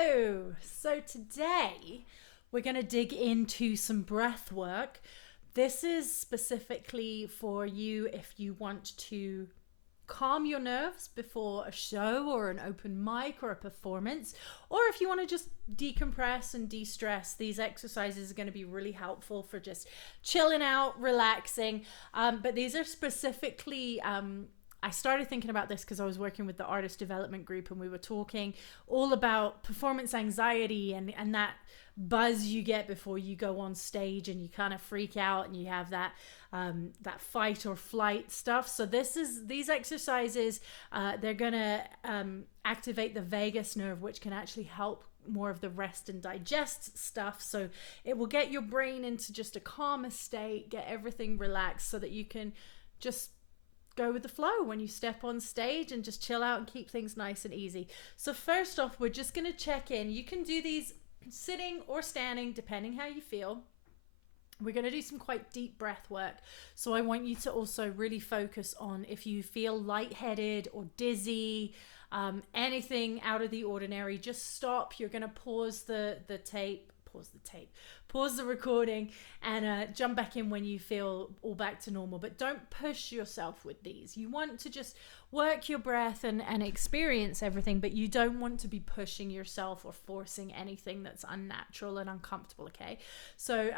Hello! So today we're going to dig into some breath work. This is specifically for you if you want to calm your nerves before a show or an open mic or a performance, or if you want to just decompress and de-stress. These exercises are going to be really helpful for just chilling out, relaxing. But these are specifically I started thinking about this because I was working with the artist development group and we were talking all about performance anxiety and that buzz you get before you go on stage and you kind of freak out and you have that fight or flight stuff. So these exercises, they're gonna activate the vagus nerve, which can actually help more of the rest and digest stuff. So it will get your brain into just a calmer state, get everything relaxed so that you can just go with the flow when you step on stage and just chill out and keep things nice and easy. So first off, we're just going to check in. You can do these sitting or standing, depending how you feel. We're going to do some quite deep breath work. So I want you to also really focus on if you feel lightheaded or dizzy, anything out of the ordinary, just stop. You're going to pause the recording and jump back in when you feel all back to normal. But don't push yourself with these. You want to just work your breath and experience everything, but you don't want to be pushing yourself or forcing anything that's unnatural and uncomfortable, okay? So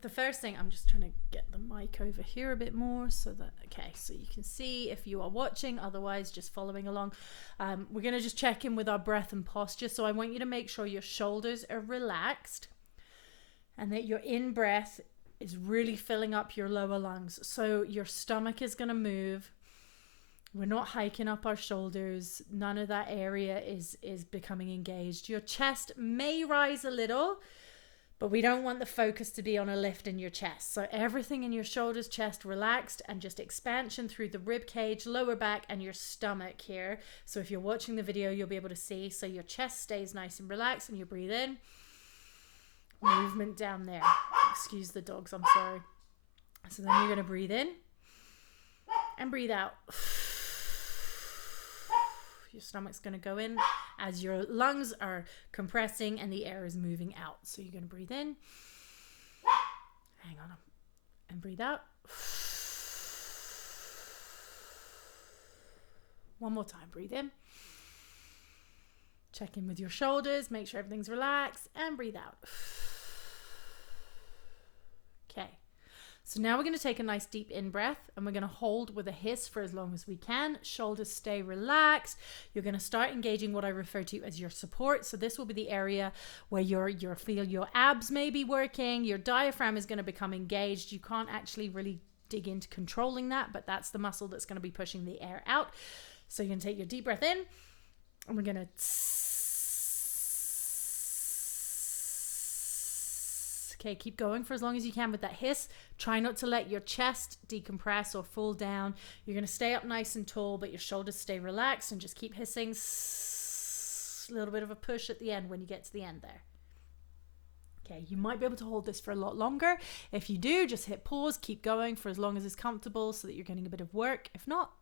the first thing, I'm just trying to get the mic over here a bit more so you can see if you are watching, otherwise just following along. We're going to just check in with our breath and posture. So I want you to make sure your shoulders are relaxed and that your in-breath is really filling up your lower lungs. So your stomach is going to move. We're not hiking up our shoulders. None of that area is becoming engaged. Your chest may rise a little, but we don't want the focus to be on a lift in your chest. So everything in your shoulders, chest relaxed, and just expansion through the rib cage, lower back, and your stomach here. So if you're watching the video, you'll be able to see. So your chest stays nice and relaxed and you breathe in. Movement down there. Excuse the dogs, I'm sorry. So then you're going to breathe in and breathe out. Your stomach's going to go in as your lungs are compressing and the air is moving out. So you're going to breathe in, hang on, and breathe out. One more time, breathe in. Check in with your shoulders, make sure everything's relaxed, and breathe out. Okay, so now we're going to take a nice deep in breath and we're going to hold with a hiss for as long as we can. Shoulders stay relaxed. You're going to start engaging what I refer to as your support. So this will be the area where you feel your abs may be working. Your diaphragm is going to become engaged. You can't actually really dig into controlling that, but that's the muscle that's going to be pushing the air out. So you're going to take your deep breath in and we're going to okay, keep going for as long as you can with that hiss. Try not to let your chest decompress or fall down. You're going to stay up nice and tall, but your shoulders stay relaxed and just keep hissing. A little bit of a push at the end when you get to the end there. Okay, you might be able to hold this for a lot longer. If you do, just hit pause, keep going for as long as it's comfortable so that you're getting a bit of work. If not,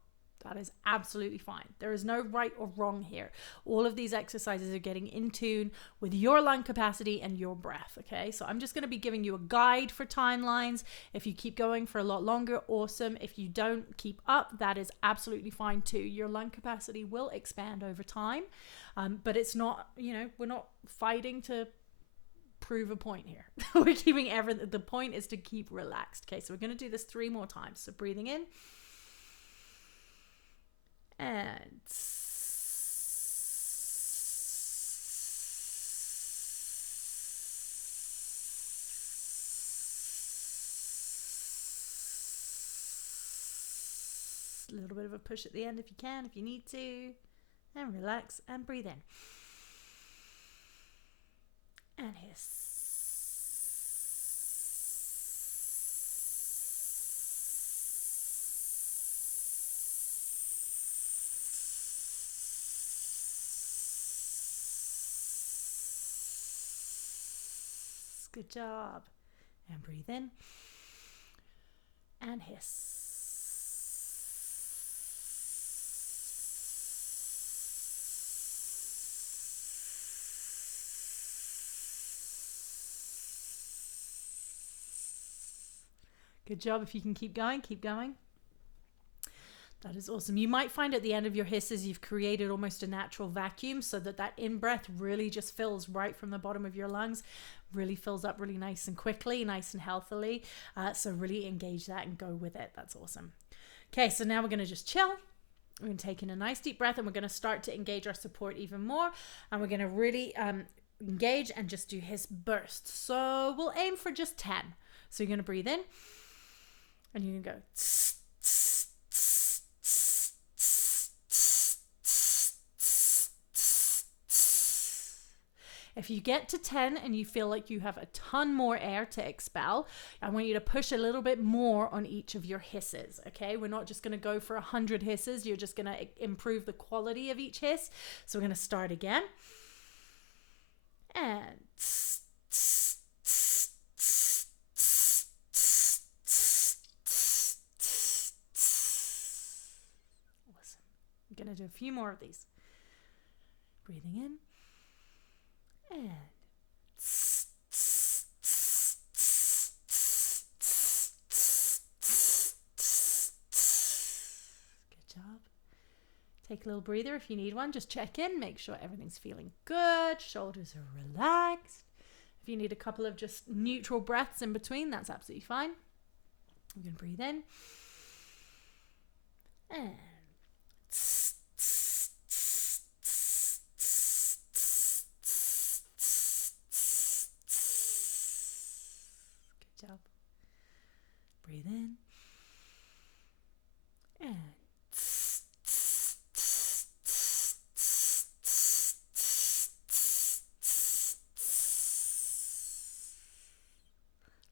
that is absolutely fine. There is no right or wrong here. All of these exercises are getting in tune with your lung capacity and your breath, okay? So I'm just going to be giving you a guide for timelines. If you keep going for a lot longer, awesome. If you don't keep up, that is absolutely fine too. Your lung capacity will expand over time, but it's not, we're not fighting to prove a point here. We're keeping everything. The point is to keep relaxed, okay? So we're going to do this 3 more times. So breathing in. And a little bit of a push at the end if you can, if you need to, and relax and breathe in and hiss. Good job. And breathe in and hiss. Good job. If you can keep going, keep going. That is awesome. You might find at the end of your hisses, you've created almost a natural vacuum so that in-breath really just fills right from the bottom of your lungs, really fills up really nice and quickly, nice and healthily. So really engage that and go with it. That's awesome. Okay, so now we're going to just chill. We're going to take in a nice deep breath and we're going to start to engage our support even more. And we're going to really engage and just do hiss bursts. So we'll aim for just 10. So you're going to breathe in and you're going to go tss, tss, tss, tss, tss, tss, tss, tss, tss. If you get to 10 and you feel like you have a ton more air to expel, I want you to push a little bit more on each of your hisses, okay? We're not just going to go for 100 hisses. You're just going to improve the quality of each hiss. So we're going to start again. And tss, tss, tss, tss, tss, tss, tss, tss, tss, tss. Awesome. I'm going to do a few more of these. Breathing in. And tss, tss, tss, tss, tss, tss, tss, tss, tss, tss. Good job. Take a little breather if you need one. Just check in. Make sure everything's feeling good. Shoulders are relaxed. If you need a couple of just neutral breaths in between, that's absolutely fine. You can breathe in. And tss, tss, tss, tss, tss, tss, tss, tss, tss, tss. Good job. Breathe in. And tss, tss, tss, tss, tss, tss, tss, tss, tss, tss.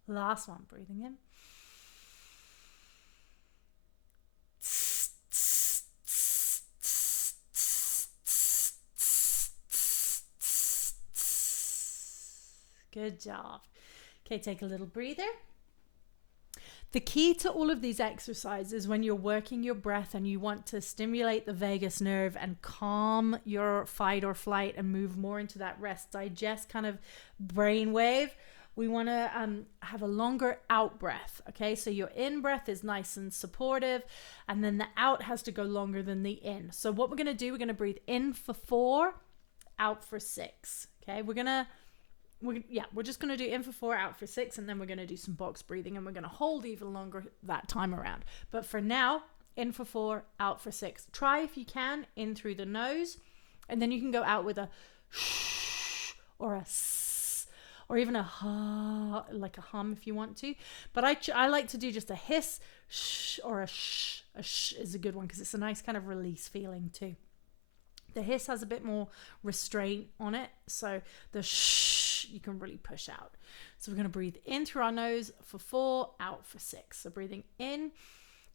Last one. Breathing in. Good job. Okay, take a little breather. The key to all of these exercises when you're working your breath and you want to stimulate the vagus nerve and calm your fight or flight and move more into that rest digest kind of brain wave, we want to have a longer out breath. Okay, so your in breath is nice and supportive, and then the out has to go longer than the in. So what we're going to do, we're going to breathe in for 4, out for 6. Okay, we're just going to do in for 4, out for 6, and then we're going to do some box breathing, and we're going to hold even longer that time around. But for now, in for 4, out for 6. Try if you can in through the nose, and then you can go out with a shh or a s or even a ha, like a hum if you want to. But I like to do just a hiss, shh, or a shh. A shh is a good one because it's a nice kind of release feeling too. The hiss has a bit more restraint on it, so the shh you can really push out. So we're going to breathe in through our nose for 4, out for 6. So breathing in,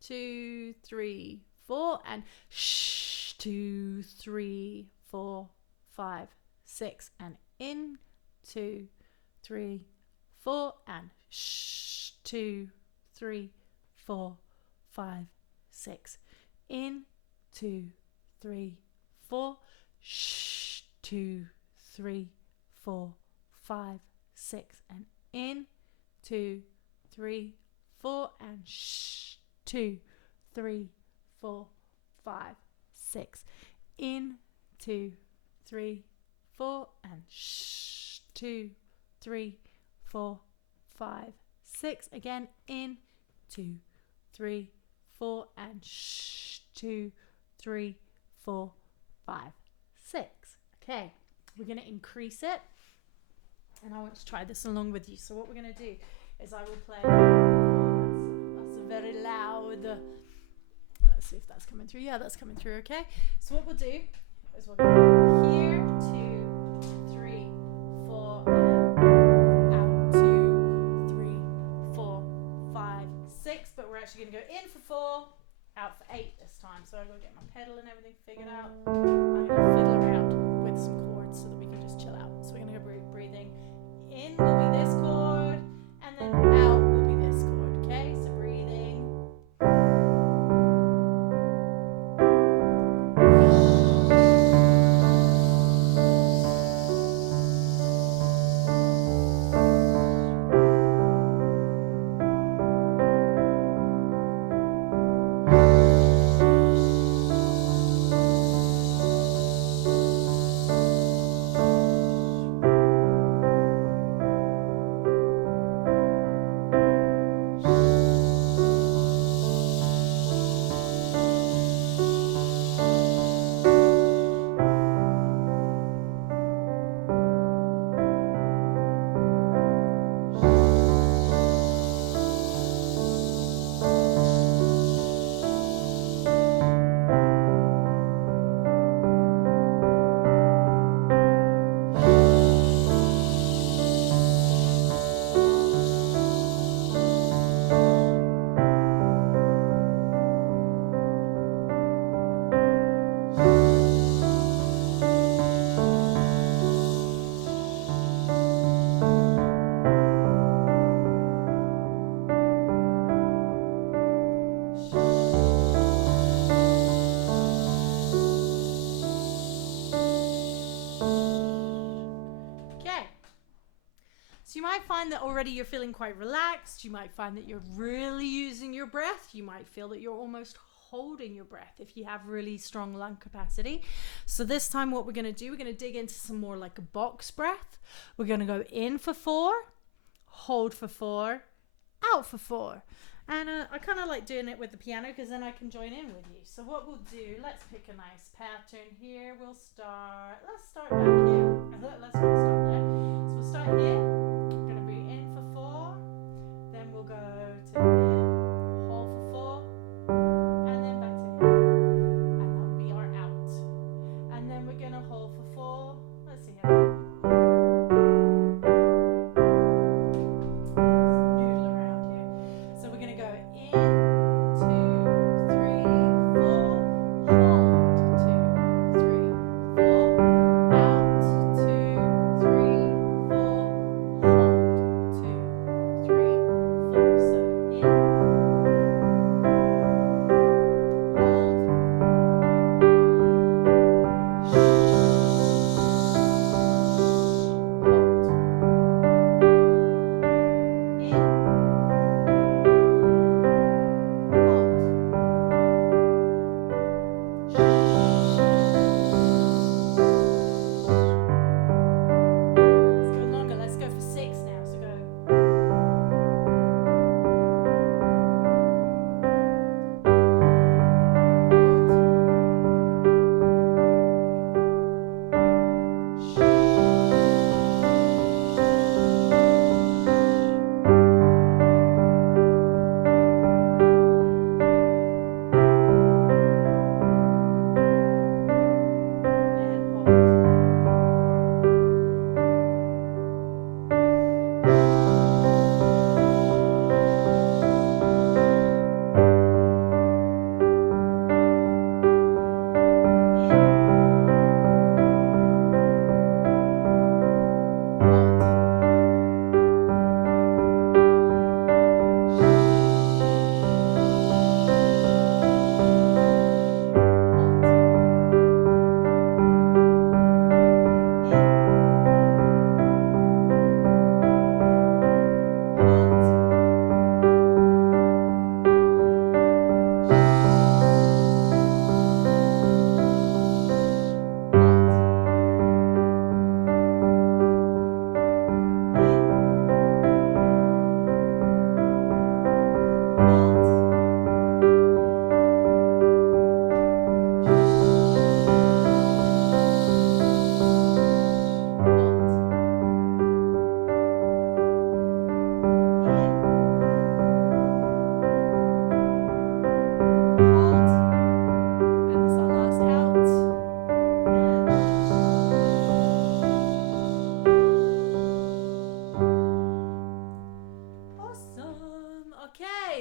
2, 3, 4, and shh, 2, 3, 4, 5, 6, and in, 2, 3, 4, and shh, 2, 3, 4, 5, 6. In, 2, 3, 4, shh, 2, 3, 4, 5, 6, and in, 2, 3, 4, and shh, 2, 3, 4, 5, 6. In, 2, 3, 4, and shh, 2, 3, 4, 5, 6. Again, in, 2, 3, 4, and shh, 2, 3, 4, 5, 6. Okay, we're going to increase it, and I want to try this along with you. So what we're going to do is I will play. That's a very loud. Let's see if that's coming through. Yeah, that's coming through. Okay. So what we'll do is we'll go here, 2, 3, 4, and out, 2, 3, 4, 5, 6. But we're actually going to go in for 4, out for 8 this time. So I'm going to get my pedal and everything figured out. I'm going to fiddle around with some chords so that we can just chill out. So we're going to go breathing. In will be this chord, and then out will be this chord. Okay, so breathing. So you might find that already you're feeling quite relaxed. You might find that you're really using your breath. You might feel that you're almost holding your breath if you have really strong lung capacity. So this time what we're going to do, we're going to dig into some more like a box breath. We're going to go in for 4, hold for 4, out for 4. And I kind of like doing it with the piano because then I can join in with you. So what we'll do, let's pick a nice pattern here. Let's start back here. Let's not start there. So we'll start here. We're going to be in for 4. Then we'll go to here, hold for 4, and then back to here. And that'll be our out. And then we're going to hold for 4. Let's see how.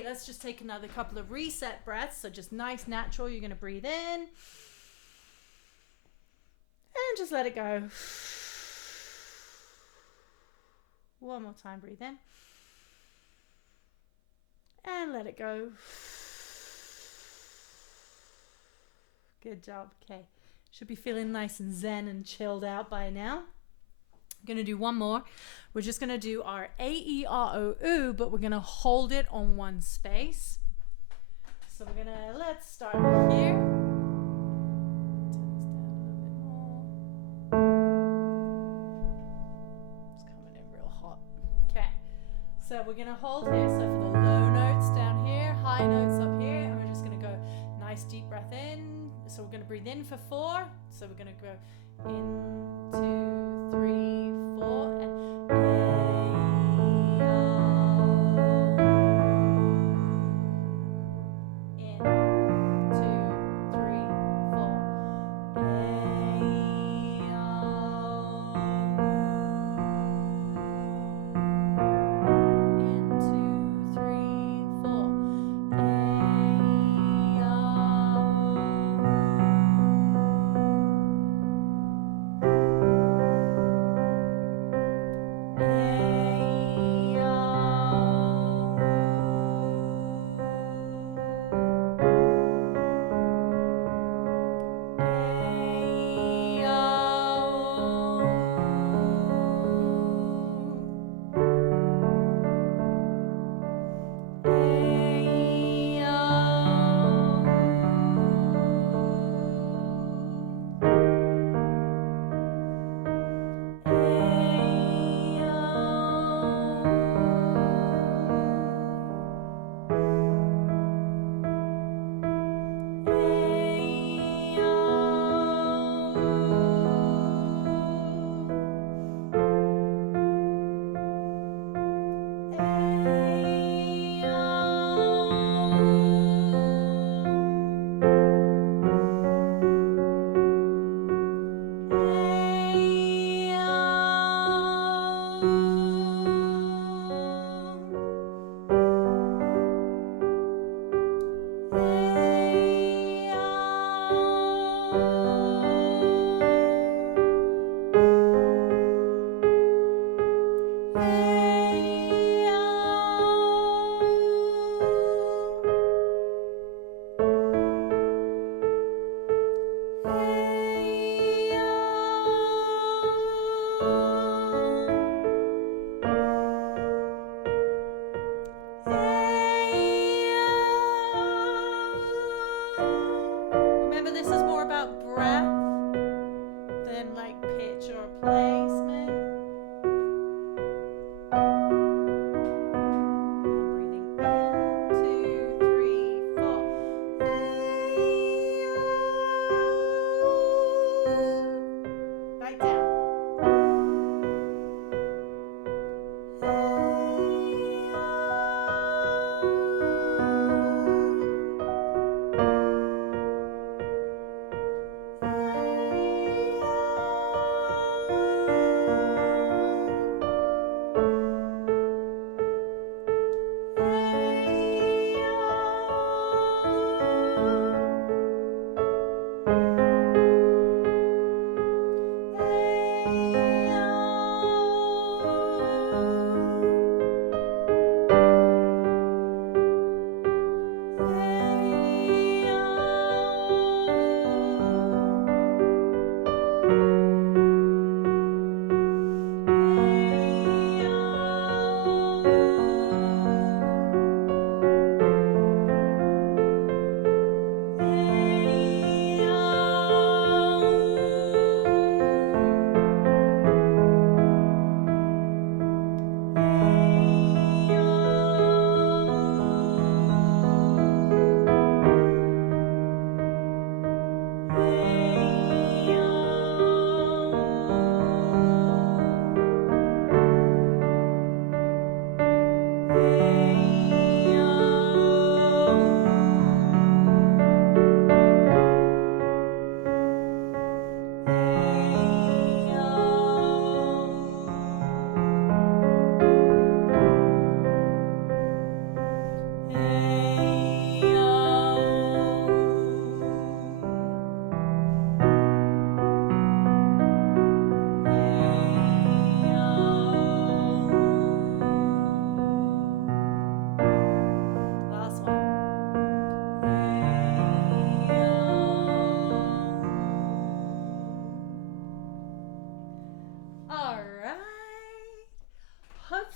Let's just take another couple of reset breaths. So just nice, natural. You're going to breathe in and just let it go. One more time, breathe in and let it go. Good job. Okay, should be feeling nice and zen and chilled out by now. I'm going to do one more. We're just going to do our A-E-R-O-U, but we're going to hold it on one space. So we're going to, let's start here. Turn this down a little bit more. It's coming in real hot. Okay. So we're going to hold here. So for the low notes down here, high notes up here, and we're just going to go nice deep breath in. So we're going to breathe in for 4. So we're going to go in, 2, 3, 4, and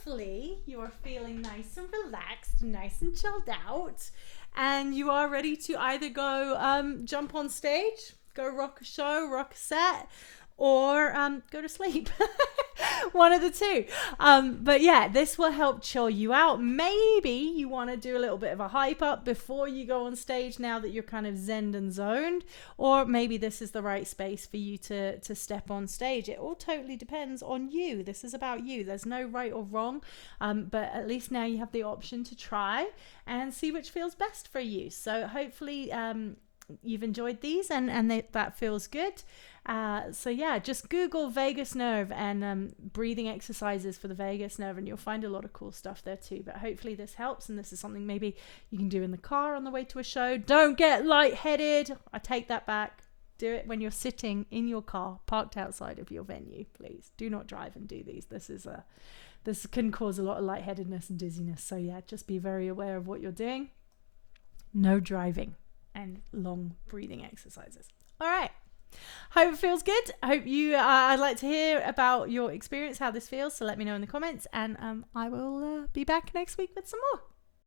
hopefully you are feeling nice and relaxed, nice and chilled out, and you are ready to either go jump on stage, go rock a show, rock a set, or go to sleep. One of the two. But yeah, this will help chill you out. Maybe you want to do a little bit of a hype up before you go on stage now that you're kind of zen and zoned, or maybe this is the right space for you to step on stage. It all totally depends on you. This is about you. There's no right or wrong, but at least now you have the option to try and see which feels best for you. So hopefully you've enjoyed these and that feels good. So yeah, just Google vagus nerve and breathing exercises for the vagus nerve, and you'll find a lot of cool stuff there too. But hopefully this helps, and this is something maybe you can do in the car on the way to a show. Don't get lightheaded. I take that back. Do it when you're sitting in your car parked outside of your venue. Please do not drive and do these. This can cause a lot of lightheadedness and dizziness. So yeah, just be very aware of what you're doing. No driving and long breathing exercises. All right. Hope it feels good. Hope you, I'd like to hear about your experience, how this feels. So let me know in the comments, and I will be back next week with some more.